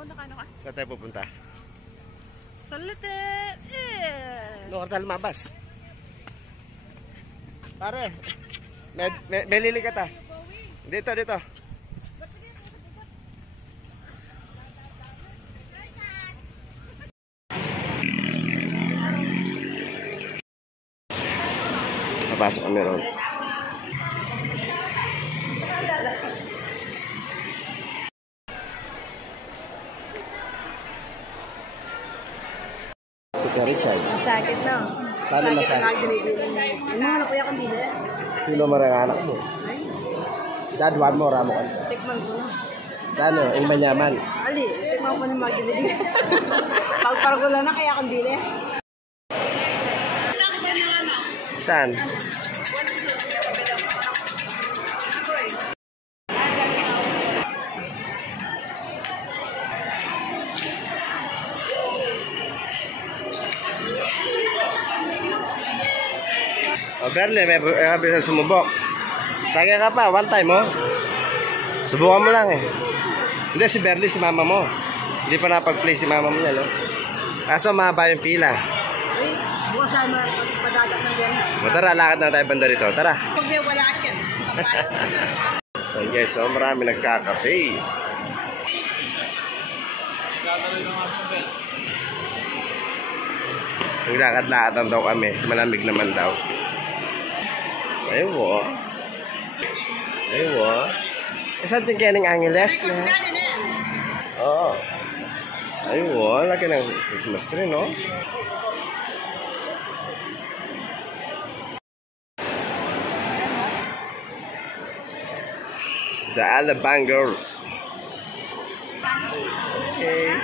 Nauna ka, ano ka? Saan tayo pupunta? Sa Lite! Lugar tayo lumabas. Pare, may lili ka ta. Dito, dito. Papasok kami ron. Richard. Masakit na. Saan ang masakit? Ano nga na kuya kang bili? Sino marang anak mo? Dadwan mo, ramo ka. Tikman ko na. Saan o? Yung manyaman. Ali, tikman ko na magdilig. Pagpargula na kaya kang bili. Saan? O Berle, may bisa sumubok. Sagay ka pa, one time mo. Subukan mo lang eh. Hindi, si Berle, si mama mo. Hindi pa napag-play si mama mo niya, no? Kaso mahaba yung pila. Ay, bukas saan padagat ng yan. Tara, lakad na tayo banda rito. Tara. Pag may wala yan. So guys, so marami nagkakape. Naglakad-lakad daw kami. Malamig naman daw. Aywo. Aywo. Something getting Angeles na. Oo. Aywo. Laki ng Christmas tree, no? The Alabangers. Okay.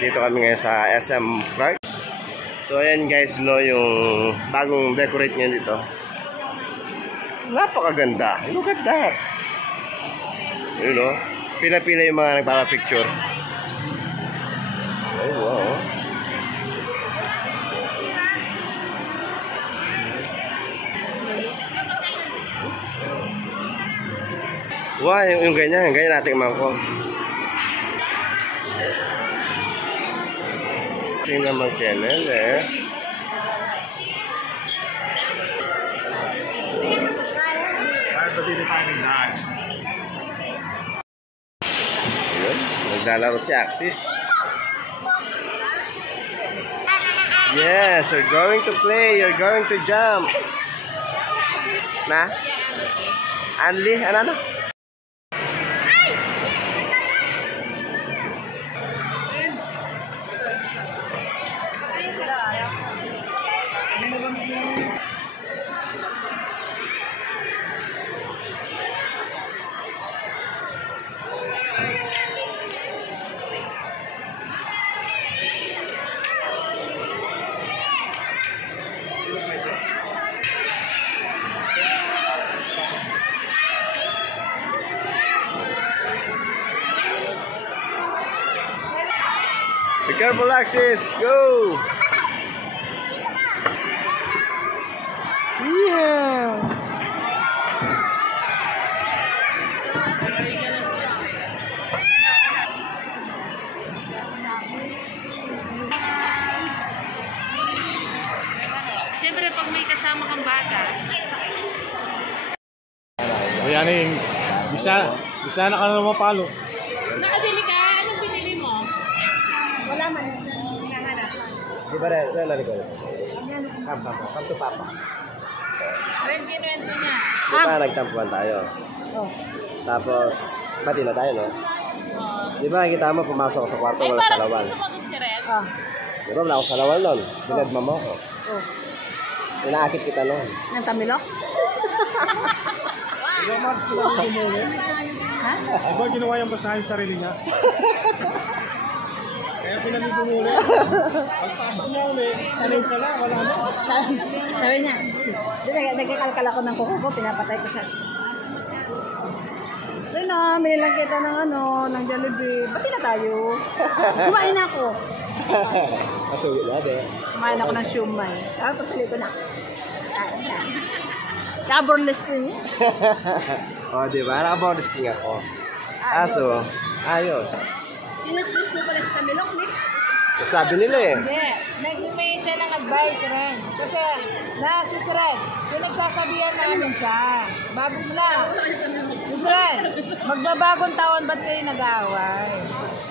Dito kami ngayon sa SM Park. So ayan guys, no, yung bagong decorate niya dito. Napakaganda. Look at that. You know, pila-pila yung mga nagpapapicture. Ay, wow. Wow, yung ganyan natin mangko. Tingnan mo channel eh. Ayun, naglalaro si Axis. Yes, you're going to play, you're going to jump. Na? Anli, ano? Be careful, Axis. Go. Yeah. Siyempre, pag may kasama kang bata. O yan yung bisa na ka na mapalo. Nakadili ka? Anong pinili mo? Wala man. Hinahanap. Di ba rin? Nalali ko. Come to Papa. Rento niya. Di ba nagtampuan tayo? Oh. Tapos, bati na tayo, no? Di ba, kita mo, pumasok ako sa kwarto, wala salawal. Ah. Di ba, wala akong salawal nun. Binadma mo ako. Oh. Inaakit kita nun. Ng Tamilo? Ha? Iba ginawa yung basahin sa sarili niya. Kaya pinamig umuli. Pagpasok niya ulit, tanong ka lang, wala na. Sabi niya, nagkakalkal ako ng kuko ko, pinapatay ko siya. Ayun na, may lang kita ng ng Jollibee. Pati na tayo. Kumain na ako. Masulit na, de. Kumain ako ng siumay. Pagpili ko na. Kabornless ko niya. O, di ba? Nakabordes king ako. Aso, Ayos. Sinusbus mo pala sa Tamilok, Nick? Sabi nila eh. Hindi. Nag-email siya ng advice, Ren. Kasi, Sis Ren, pinagsasabihan namin siya. Bago na. Sis Ren, magbabagong taon, ba't kayo nag-aaway?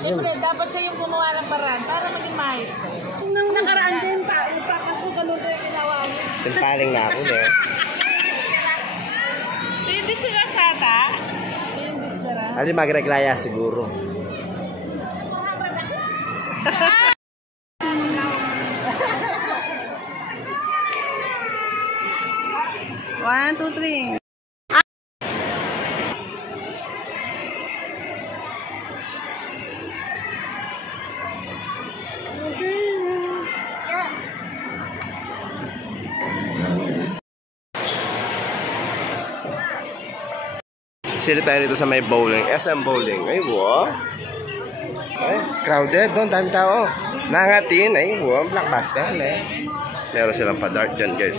Siyempre, dapat siya yung gumawa ng paraan para maging maayos kayo. Nung nakaraan din, kaso ganun ko yung ginawa mo. Pinpaling na ako eh. Hindi sila sata? Hindi sila. Hindi magreklaya siguro. One, two, three. Sili tayo dito sa may bowling. SM Bowling. Ay, wow. Ay, crowded doon. Dami tao. Nangatin. Ay, wow. Blockbuster. Eh. Meron silang pa-dart dyan, guys.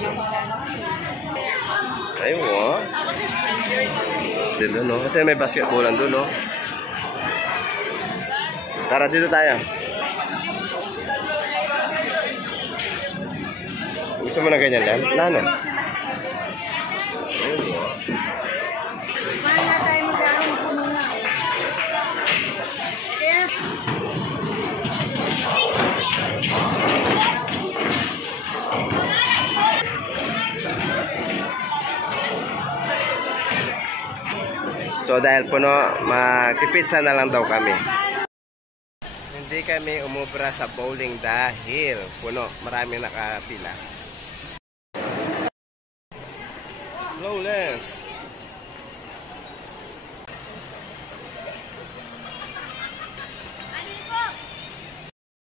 Ay, wow. Dito, no? Ito may basketballan doon, no? Tara, dito tayo. Gusto mo na ganyan lang? Nano? Ay, wow. Wala tayo magkakaroon po muna. Kaya, So dahil puno, magpipitsa na lang daw kami. Hindi kami umubra sa bowling dahil puno, marami nakapila. Flawless.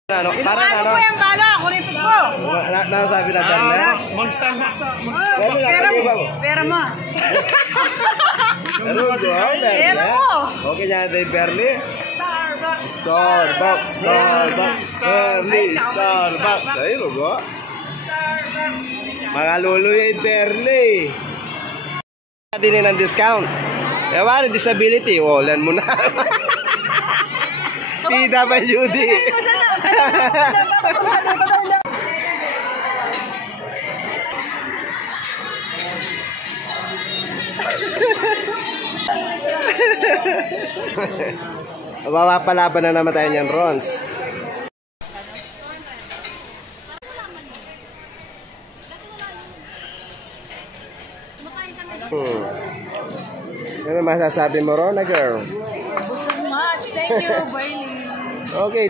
Ano, para ano? po yung bala, kuripot po. Sabi na Berner? Monster. Pera mo. Ano go? Pera mo. Okay niya day Bernie. Starbucks. Starbucks. Starbucks. Ayun go. Mga luluy Bernie. Dili ng discount. Ewan, disability. Lan mo na. PWD. Mapapalaban na naman tayo niyan, Rons. Ano masasabi mo, Rona girl? So much. Thank you, Bailey. Okay.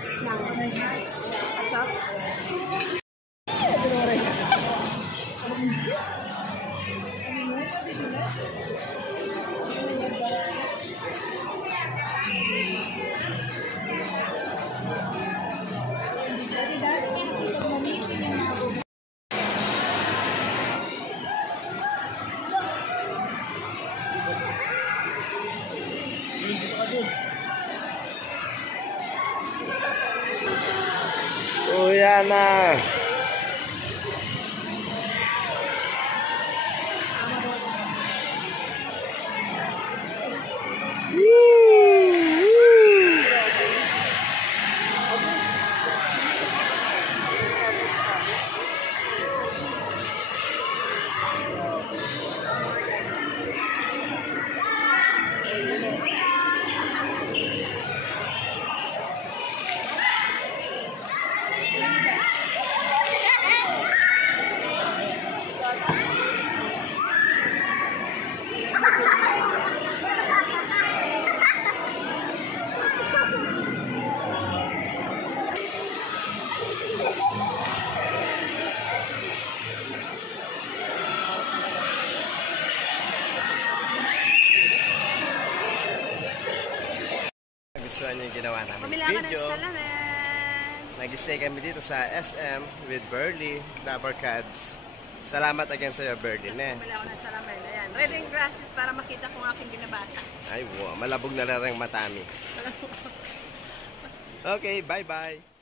Oh, yan na. Gusto niyo yung ginawa namin Pamila ka ng video. salaman. Nag-stay kami dito sa SM with Burley, Dabarcads. Salamat again sa iyo, Burley. Pamila ko ng salaman. Ayan. Reading glasses para makita kung aking binabasa. Ay, wow. Malabog na lang ang matami. Okay, bye-bye.